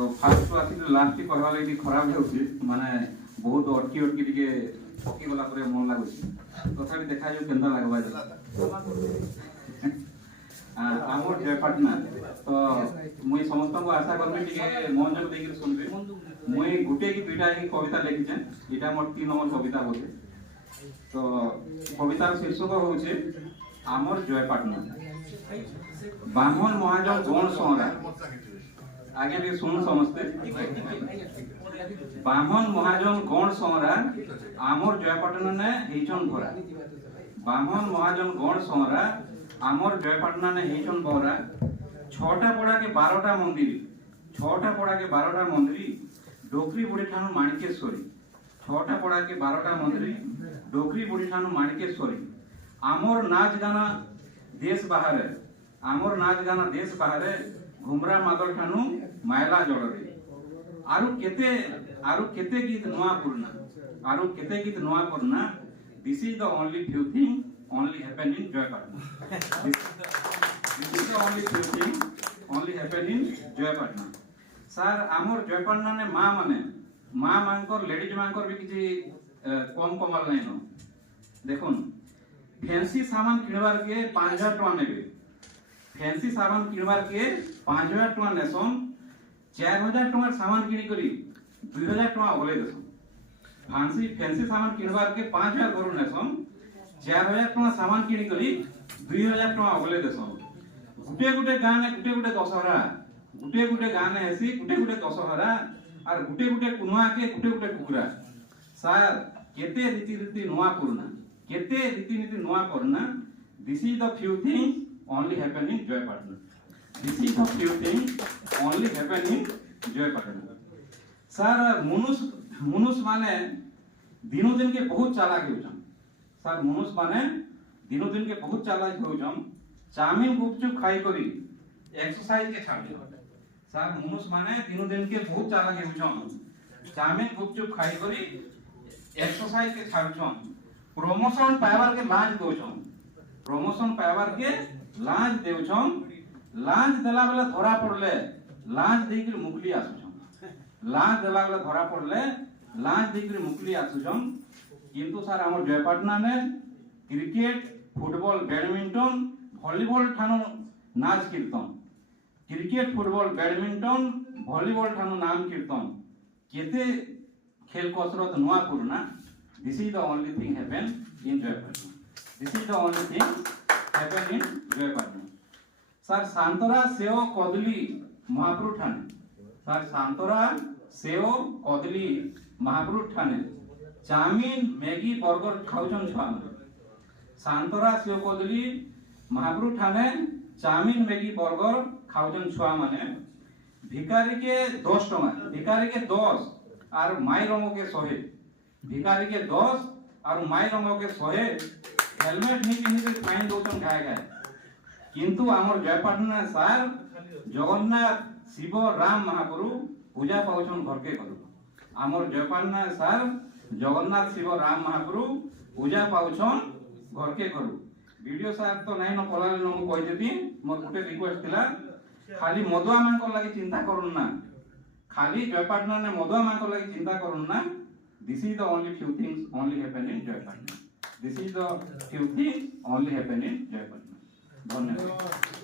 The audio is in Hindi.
तो फास्ट तो आसी लास्ट की कहवा लगी खराब होउची माने बहुत अटकी अटकी टिके पकी गला परे मन लागुची तथापि देखा जो केंदा लागबा आमर जयपाटना तो मुई समस्त को आशा करबे टिके मनोयोग देके सुनबे मुई गुटे की दुईटा ही कविता लिखिछे एटा मोर 3 नंबर कविता होते तो कवितार शीर्षक होउछे आमर जयपाटना ब्राह्मण महाजन गण संरा आगे भी सुन समझते ब्राह्मण महाजन गण संरा आमर जयपाटना ने हेचन भरा ब्राह्मण महाजन गण संरा आमर जयपाटना ने हेचन भरा 6टा पड़ा के 12टा मंदिर 6टा पड़ा के 12टा मंदिर डोकरी बुढ़ी ठानु माणिकेश्वरी 6टा पड़ा के 12टा मंदिर डोकरी बुढ़ी ठानु माणिकेश्वरी आमर नाच गाना देश बाहर आमर नाच गाना देश बाहर घुमरा मादल ठानु मायला जड़रे आरु केते गीत नवा पुरना this is the only few thing only happen in Joypatna this is the only few thing only happen in Joypatna sir आमर जयपाटना ने माँ मानकर लेडीज मानकर भी किसी कम कमाल नहीं नो देखो फैंसी सामान किणवार के 5000 टका नेबे फैंसी सामान किणवार के 5000 टका नेसन 4000 टका सामान किणी करी 2000 टका बोले देसन फैंसी सामान किणवार के 5000 करू नेसन 4000 टका सामान किणी करी 2000 टका बोले देसन गुटे गाँ ने गुटे दशहरा गुटे गाँ ने ऐसी गुटे दशहरा और गुटे कुनुआ के गुटे कुकुरा सर केते रीति नुआ पुरना this is the few things only happen in Jaipatna this is the few things only happen in Jaipatna sir मनुष्य माने दिनों दिन के बहुत चालाक होछन सर मनुष्य माने दिनों दिन के बहुत चालाक होछन चाउमीन गुपचुप खाई करी एक्सरसाइज के छाड़ दियो सर मनुष्य माने दिनों दिन के बहुत चालाक होछन चाउमीन गुपचुप खाई करी एक्सरसाइज के छाड़छन प्रमोशन पाइबार के लाज देउछन लाज देला बेला धरा पड़ले लाज देकर मुकली आसुछन लाज देला बेला धरा पड़ले लाज देकर मुकली आसुछन किंतु सर हमर जयपाटना ने क्रिकेट फुटबॉल बैडमिंटन वॉलीबॉल ठानो नाच कीर्तन क्रिकेट फुटबॉल बैडमिंटन वॉलीबॉल ठानो नाम कीर्तन केते खेल कसरत नुआ पुरना this is the only thing happen in Jaipatna this is the only thing happen in Jaipatna sir सांतरा सेव कदली महापुर ठाणे सर सांतरा सेव कदली महापुर ठाणे चाउमीन मैगी बर्गर खाउछन छुआ सांतरा सेव कदली महापुर ठाणे चाउमीन मैगी बर्गर खाउछन छुआ माने भिखारी के 10 टका भिखारी के 10 और माई रंगो के 100 भिखारी के 10 और माई रंगो के 100 हेलमेट नहीं पिनी के फाइन दोचन खाए किंतु आमर जयपाटना सर जगन्नाथ शिव राम महाप्रभु पूजा पाउछन घर के करू आमर जयपाटना सर जगन्नाथ शिव राम महाप्रभु पूजा पाउछन घर के करू वीडियो सर तो नहीं न पलाले न मु कहि देती मोर गुटे रिक्वेस्ट थिला खाली मधुआ मांको लागि चिंता करूँ ना खाली जयपाटना ने मधुआ मांको लागि चिंता करूँ ना this is the only few things only happen in Jaipatna this is the few things only happen in Jaipatna धन्यवाद।